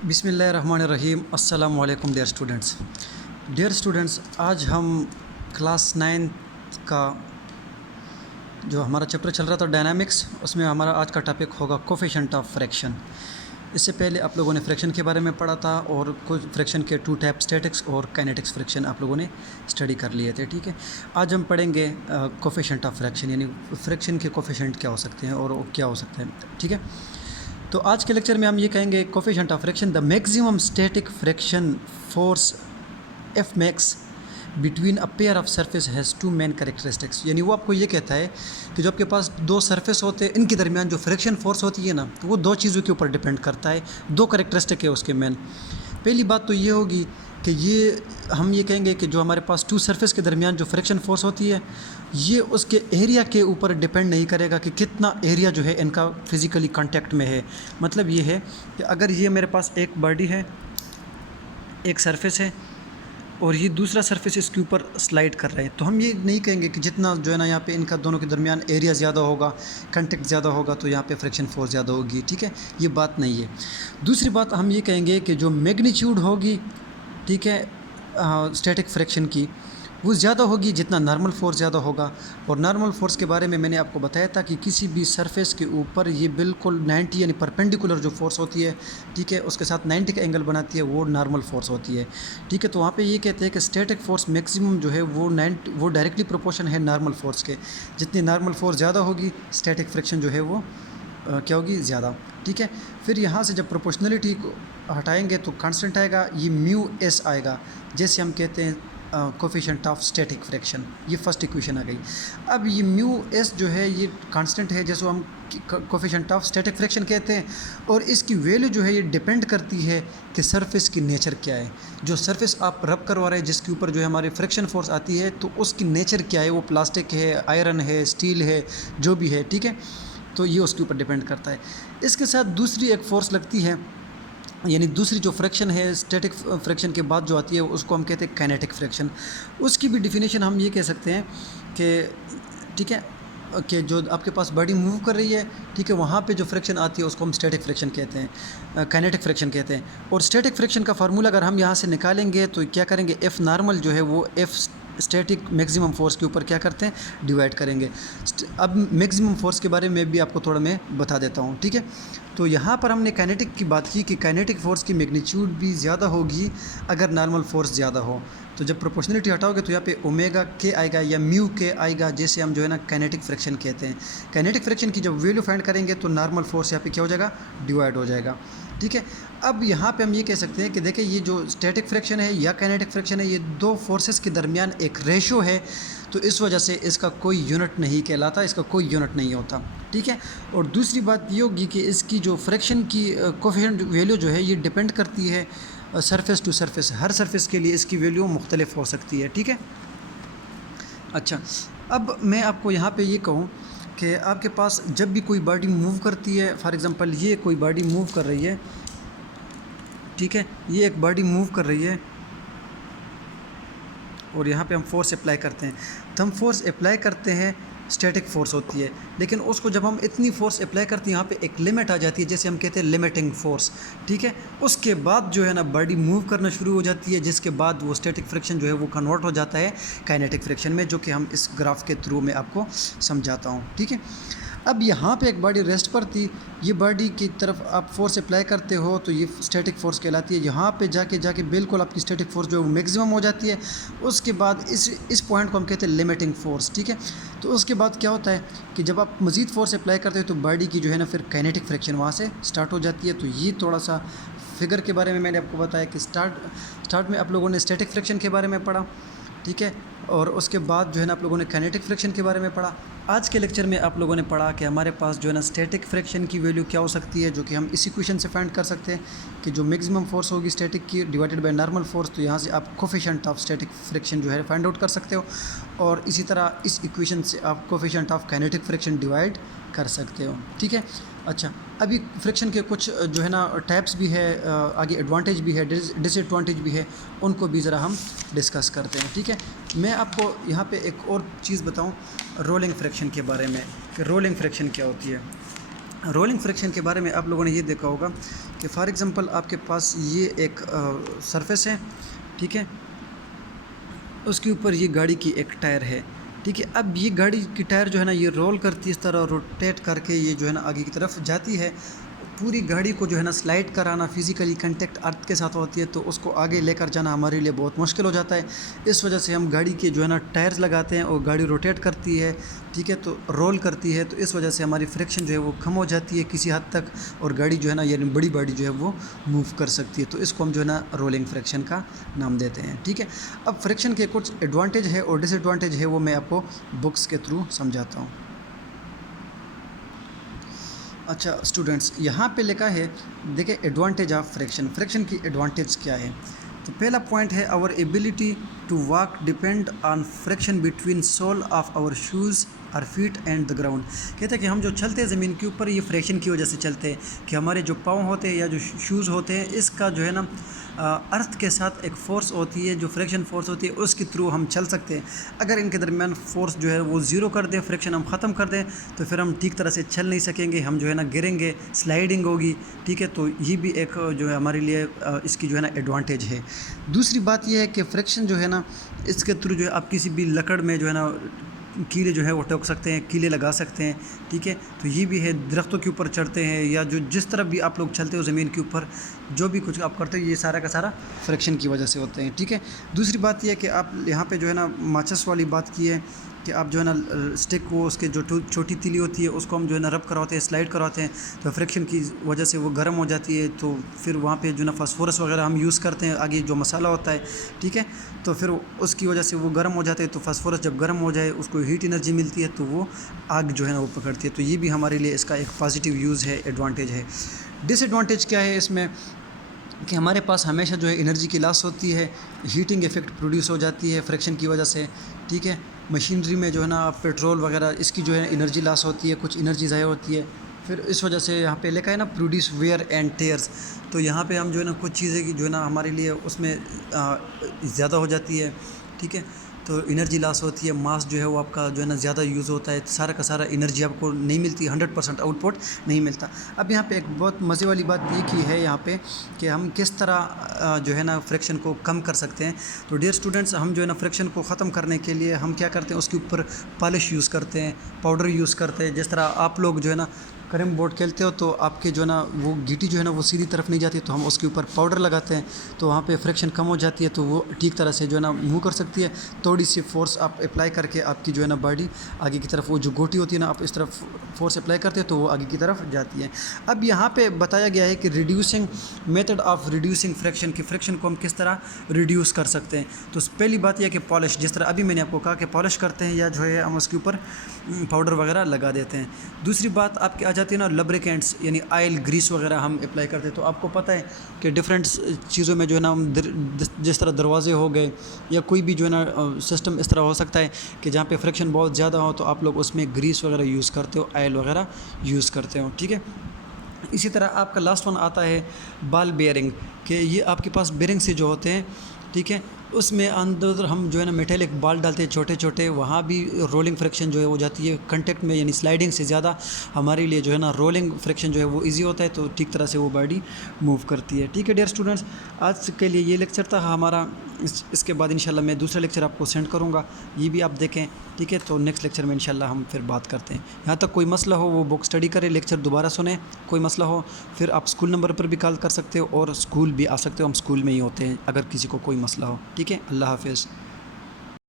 बिस्मिल्लाहिर्रहमानिर्रहीम। अस्सलाम वालेकुम डियर स्टूडेंट्स, आज हम क्लास 9 का जो हमारा चैप्टर चल रहा था डायनामिक्स, उसमें हमारा आज का टॉपिक होगा कोफिशिएंट ऑफ फ्रैक्शन। इससे पहले आप लोगों ने फ्रैक्शन के बारे में पढ़ा था और कुछ फ्रैक्शन के 2 टाइप, स्टैटिक्स और काइनेटिक्स फ्रैक्शन आप लोगों ने स्टडी कर लिए थे। ठीक है, आज हम पढ़ेंगे कोफिशिएंट ऑफ फ्रैक्शन, यानी फ्रैक्शन के कोफिशिएंट क्या हो सकते हैं और क्या हो सकते हैं। ठीक है, तो आज के लेक्चर में हम ये कहेंगे coefficient of fraction, the maximum static fraction force F max between a pair of surface has 2 main characteristics. यानी वो आपको ये कहता है कि जो आपके पास 2 सरफेस होते हैं, इनके दरमियान जो फ्रैक्शन फोर्स होती है ना, तो वो 2 चीज़ों के ऊपर डिपेंड करता है। 2 कैरेक्टरिस्टिक है उसके मेन। पहली बात तो ये होगी कि हम ये कहेंगे कि जो हमारे पास 2 सरफेस के दरमियान जो फ्रैक्शन फोर्स होती है, ये उसके एरिया के ऊपर डिपेंड नहीं करेगा कि कितना एरिया जो है इनका फिज़िकली कांटेक्ट में है। मतलब ये है कि अगर ये मेरे पास एक बॉडी है, एक सरफेस है और ये दूसरा सरफेस इसके ऊपर स्लाइड कर रहा है, तो हम ये नहीं कहेंगे कि जितना जो है ना यहाँ पे इनका दोनों के दरमियान एरिया ज़्यादा होगा, कांटेक्ट ज़्यादा होगा, तो यहाँ पे फ्रैक्शन फोर्स ज़्यादा होगी। ठीक है, ये बात नहीं है। दूसरी बात हम ये कहेंगे कि जो मैग्नीट्यूड होगी, ठीक है, स्टैटिक फ्रैक्शन की, वो ज़्यादा होगी जितना नॉर्मल फोर्स ज़्यादा होगा। और नॉर्मल फोर्स के बारे में मैंने आपको बताया था कि किसी भी सरफेस के ऊपर ये बिल्कुल 90 यानी परपेंडिकुलर जो फोर्स होती है, ठीक है, उसके साथ 90 का एंगल बनाती है, वो नॉर्मल फोर्स होती है। ठीक है, तो वहाँ पे ये कहते हैं कि स्टैटिक फोर्स मैक्सिमम जो है वो डायरेक्टली प्रोपोर्शन है नॉर्मल फोर्स के। जितनी नॉर्मल फोर्स ज़्यादा होगी, स्टैटिक फ्रैक्शन जो है वो क्या होगी, ज़्यादा। ठीक है, फिर यहाँ से जब प्रोपोर्शनलिटी को हटाएंगे तो कांस्टेंट आएगा, ये म्यू एस आएगा, जैसे हम कहते हैं कोफिशिएंट ऑफ स्टैटिक फ्रैक्शन। ये फर्स्ट इक्वेशन आ गई। अब ये म्यू एस जो है ये कांस्टेंट है, जैसे हम कोफिशिएंट ऑफ स्टैटिक फ्रैक्शन कहते हैं, और इसकी वैल्यू जो है ये डिपेंड करती है कि सरफेस की नेचर क्या है। जो सरफेस आप रब करवा रहे हैं, जिसके ऊपर जो है हमारी फ्रैक्शन फोर्स आती है, तो उसकी नेचर क्या है, वो प्लास्टिक है, आयरन है, स्टील है, जो भी है। ठीक है, तो ये उसके ऊपर डिपेंड करता है। इसके साथ दूसरी एक फोर्स लगती है, यानी दूसरी जो फ्रैक्शन है स्टैटिक फ्रैक्शन के बाद जो आती है, उसको हम कहते हैं काइनेटिक फ्रैक्शन। उसकी भी डिफिनेशन हम ये कह सकते हैं कि, ठीक है, कि जो आपके पास बॉडी मूव कर रही है, ठीक है, वहाँ पे जो फ्रैक्शन आती है उसको हम स्टैटिक फ्रैक्शन कहते हैं, काइनेटिक फ्रैक्शन कहते हैं। और स्टैटिक फ्रैक्शन का फार्मूला अगर हम यहाँ से निकालेंगे तो क्या करेंगे, एफ़ नॉर्मल जो है वो एफ़ स्टैटिक मैक्सिमम फोर्स के ऊपर क्या करते हैं, डिवाइड करेंगे। अब मैक्सिमम फोर्स के बारे में भी आपको थोड़ा मैं बता देता हूँ। ठीक है, तो यहाँ पर हमने काइनेटिक की बात की कि काइनेटिक फोर्स की मैग्नीट्यूड भी ज़्यादा होगी अगर नॉर्मल फोर्स ज़्यादा हो। तो जब प्रोपोर्शनलिटी हटाओगे तो यहाँ पे ओमेगा के आएगा या म्यू के आएगा, जैसे हम जो है ना काइनेटिक फ्रैक्शन कहते हैं। काइनेटिक फ्रैक्शन की जब वैल्यू फाइंड करेंगे तो नॉर्मल फोर्स यहाँ पे क्या हो जाएगा, डिवाइड हो जाएगा। ठीक है, अब यहाँ पे हम ये कह सकते हैं कि देखिए ये जो स्टैटिक फ्रैक्शन है या काइनेटिक फ्रैक्शन है, ये 2 फोर्सेस के दरमियान एक रेशो है, तो इस वजह से इसका कोई यूनिट नहीं कहलाता, इसका कोई यूनिट नहीं होता। ठीक है, और दूसरी बात ये होगी कि इसकी जो फ्रैक्शन की कोफिशिएंट वैल्यू जो है ये डिपेंड करती है सरफेस टू सरफेस। हर सरफेस के लिए इसकी वैल्यू मुख्तलिफ हो सकती है। ठीक है, अच्छा, अब मैं आपको यहाँ पे ये कहूँ कि आपके पास जब भी कोई बॉडी मूव करती है, फॉर एग्ज़ाम्पल ये कोई बॉडी मूव कर रही है, ठीक है, ये एक बॉडी मूव कर रही है और यहाँ पे हम फोर्स अप्लाई करते हैं, तो हम फोर्स अप्लाई करते हैं, स्टैटिक फोर्स होती है। लेकिन उसको जब हम इतनी फोर्स अप्लाई करते हैं, यहाँ पे एक लिमिट आ जाती है, जैसे हम कहते हैं लिमिटिंग फोर्स। ठीक है, उसके बाद जो है ना बॉडी मूव करना शुरू हो जाती है, जिसके बाद वो स्टैटिक फ्रैक्शन जो है वो कन्वर्ट हो जाता है काइनेटिक फ्रैक्शन में, जो कि हम इस ग्राफ के थ्रू में आपको समझाता हूँ। ठीक है, अब यहाँ पे एक बॉडी रेस्ट पर थी, ये बॉडी की तरफ आप फोर्स अप्लाई करते हो तो ये स्टैटिक फोर्स कहलाती है। यहाँ पे जाके बिल्कुल आपकी स्टैटिक फोर्स जो है वो मैक्सिमम हो जाती है। उसके बाद इस पॉइंट को हम कहते हैं लिमिटिंग फोर्स। ठीक है, तो उसके बाद क्या होता है कि जब आप मज़ीद फोर्स अप्लाई करते हो तो बॉडी की जो है ना फिर काइनेटिक फ्रैक्शन वहाँ से स्टार्ट हो जाती है। तो ये थोड़ा सा फिगर के बारे में मैंने आपको बताया कि स्टार्ट में आप लोगों ने स्टैटिक फ्रैक्शन के बारे में पढ़ा, ठीक है, और उसके बाद जो है ना आप लोगों ने काइनेटिक फ्रैक्शन के बारे में पढ़ा। आज के लेक्चर में आप लोगों ने पढ़ा कि हमारे पास जो है ना स्टैटिक फ्रैक्शन की वैल्यू क्या हो सकती है, जो कि हम इस इक्वेशन से फाइंड कर सकते हैं कि जो मैक्सिमम फोर्स होगी स्टैटिक की डिवाइडेड बाय नॉर्मल फोर्स, तो यहाँ से आप कोफिशिएंट ऑफ स्टैटिक फ्रैक्शन जो है फाइंड आउट कर सकते हो। और इसी तरह इस इक्वेशन से आप coefficient of kinetic fraction divide कर सकते हो। ठीक है, अच्छा, अभी फ्रैक्शन के कुछ जो है ना टाइप्स भी है, आगे एडवांटेज भी है, डिसएडवांटेज भी है, उनको भी ज़रा हम डिस्कस करते हैं। ठीक है, मैं आपको यहाँ पे एक और चीज़ बताऊँ रोलिंग फ्रैक्शन के बारे में कि रोलिंग फ्रैक्शन क्या होती है। रोलिंग फ्रिक्शन के बारे में आप लोगों ने ये देखा होगा कि फॉर एग्ज़ाम्पल आपके पास ये एक सरफेस है, ठीक है, उसके ऊपर ये गाड़ी की एक टायर है, ठीक है। अब ये गाड़ी की टायर जो है ना, ये रोल करती है इस तरह, रोटेट करके ये जो है ना आगे की तरफ जाती है। पूरी गाड़ी को जो है ना स्लाइड कराना, फिज़िकली कांटेक्ट अर्थ के साथ होती है, तो उसको आगे लेकर जाना हमारे लिए बहुत मुश्किल हो जाता है। इस वजह से हम गाड़ी के जो है ना टायर्स लगाते हैं और गाड़ी रोटेट करती है, ठीक है, तो रोल करती है, तो इस वजह से हमारी फ्रिक्शन जो है वो कम हो जाती है किसी हद तक, और गाड़ी जो है ना, यानी बड़ी गाड़ी जो है वो मूव कर सकती है। तो इसको हम जो है ना रोलिंग फ्रिक्शन का नाम देते हैं, ठीक है। अब फ्रिक्शन के कुछ एडवांटेज है और डिसएडवांटेज है, वो मैं आपको बुक्स के थ्रू समझाता हूँ। अच्छा स्टूडेंट्स, यहाँ पे लिखा है, देखिए एडवांटेज ऑफ फ्रिक्शन। फ्रिक्शन की एडवांटेज क्या है? तो पहला पॉइंट है, our ability to walk depend on friction between sole of our shoes और फीट एंड द ग्राउंड। कहते हैं कि हम जो चलते हैं ज़मीन के ऊपर, ये फ्रिक्शन की वजह से चलते हैं, कि हमारे जो पाँव होते हैं या जो शूज़ होते हैं, इसका जो है ना अर्थ के साथ एक फ़ोर्स होती है, जो फ्रिक्शन फ़ोर्स होती है, उसके थ्रू हम चल सकते हैं। अगर इनके दरमियान फ़ोर्स जो है वो ज़ीरो कर दें, फ्रिक्शन हम ख़त्म कर दें, तो फिर हम ठीक तरह से चल नहीं सकेंगे, हम जो है ना गिरेंगे, स्लाइडिंग होगी, ठीक है। तो ये भी एक जो है हमारे लिए इसकी जो है ना एडवांटेज है। दूसरी बात ये है कि फ्रिक्शन जो है ना, इसके थ्रू जो है आप किसी भी लकड़ में जो है ना कीले जो है वो ठोक सकते हैं, कीले लगा सकते हैं, ठीक है। तो ये भी है, दरख्तों के ऊपर चढ़ते हैं, या जो जिस तरफ भी आप लोग चलते हो ज़मीन के ऊपर, जो भी कुछ आप करते हो, ये सारा का सारा फ्रिक्शन की वजह से होते हैं, ठीक है। दूसरी बात यह है कि आप यहाँ पे जो है ना माचिस वाली बात की है, कि आप जो है ना स्टिक को, उसके जो छोटी तीली होती है, उसको हम जो है ना रब करवाते हैं, स्लाइड करवाते हैं, तो फ्रिक्शन की वजह से वो गर्म हो जाती है। तो फिर वहाँ पे जो ना फास्फोरस वगैरह हम यूज़ करते हैं, आगे जो मसाला होता है, ठीक है, तो फिर उसकी वजह से वो गर्म हो जाते हैं। तो फास्फोरस जब गर्म हो जाए, उसको हीट एनर्जी मिलती है, तो वो आग जो है ना वो पकड़ती है। तो ये भी हमारे लिए इसका एक पॉजिटिव यूज़ है, एडवांटेज है। डिसएडवांटेज क्या है इसमें? कि हमारे पास हमेशा जो है एनर्जी की लॉस होती है, हीटिंग इफ़ेक्ट प्रोड्यूस हो जाती है फ्रिक्शन की वजह से, ठीक है। मशीनरी में जो है ना पेट्रोल वगैरह, इसकी जो है एनर्जी लॉस होती है, कुछ एनर्जी ज़ाया होती है। फिर इस वजह से यहाँ पे लिखा है ना प्रोड्यूस वेयर एंड टेयर्स, तो यहाँ पे हम जो है ना कुछ चीज़ें की जो है ना हमारे लिए उसमें ज़्यादा हो जाती है, ठीक है। तो एनर्जी लॉस होती है, मास जो है वो आपका जो है ना ज़्यादा यूज़ होता है, सारा का सारा एनर्जी आपको नहीं मिलती, 100% आउटपुट नहीं मिलता। अब यहाँ पे एक बहुत मज़े वाली बात ये की है यहाँ पे, कि हम किस तरह जो है ना फ्रिक्शन को कम कर सकते हैं। तो डियर स्टूडेंट्स, हम जो है ना फ्रिक्शन को ख़त्म करने के लिए हम क्या करते हैं, उसके ऊपर पॉलिश यूज़ करते हैं, पाउडर यूज़ करते हैं। जिस तरह आप लोग जो है ना कैरम बोर्ड खेलते हो, तो आपके जो है ना वो गीटी जो है ना वो सीधी तरफ नहीं जाती, तो हम उसके ऊपर पाउडर लगाते हैं, तो वहाँ पे फ्रिक्शन कम हो जाती है, तो वो ठीक तरह से जो है ना मूव कर सकती है। थोड़ी सी फोर्स आप अप्लाई करके आपकी जो है ना बॉडी आगे की तरफ, वो जो गोटी होती है ना, आप इस तरफ फोर्स अप्लाई करते हैं, तो वो आगे की तरफ जाती है। अब यहाँ पे बताया गया है कि reducing method of reducing friction, की फ्रिक्शन को हम किस तरह रिड्यूस कर सकते हैं। तो पहली बात यह कि पॉलिश, जिस तरह अभी मैंने आपको कहा कि पॉलिश करते हैं, या जो है हम उसके ऊपर पाउडर वगैरह लगा देते हैं। दूसरी बात आपकी आ जाती है ना लब्रिकेंट्स, यानी ऑयल ग्रीस वगैरह हम अप्लाई करते हैं। तो आपको पता है कि डिफरेंट चीज़ों में जो है ना हम जिस तरह दरवाजे हो गए, या कोई भी जो है ना सिस्टम इस तरह हो सकता है कि जहाँ पे फ्रिक्शन बहुत ज़्यादा हो, तो आप लोग उसमें ग्रीस वगैरह यूज़ करते हो, ऑयल वगैरह यूज़ करते हो, ठीक है। इसी तरह आपका लास्ट वन आता है बॉल बेयरिंग, कि ये आपके पास बेयरिंग से जो होते हैं, ठीक है, उसमें अंदर हम जो है ना मेटेलिक बॉल डालते हैं छोटे छोटे, वहाँ भी रोलिंग फ्रिक्शन जो है वो जाती है कांटेक्ट में, यानी स्लाइडिंग से ज़्यादा हमारे लिए जो है ना रोलिंग फ्रिक्शन जो है वो इजी होता है, तो ठीक तरह से वो बॉडी मूव करती है, ठीक है। डियर स्टूडेंट्स, आज के लिए ये लेक्चर था हमारा। इसके बाद इंशाल्लाह मैं दूसरा लेक्चर आपको सेंड करूँगा, ये भी आप देखें, ठीक है। तो नेक्स्ट लेक्चर में इंशाल्लाह हम फिर बात करते हैं। यहाँ तक कोई मसला हो वो बुक स्टडी करें, लेक्चर दोबारा सुने, कोई मसला हो फिर आप स्कूल नंबर पर भी कॉल कर सकते हो, और स्कूल भी आ सकते हो, हम स्कूल में ही होते हैं अगर किसी को कोई मसला हो, ठीक है। अल्लाह हाफ़िज़।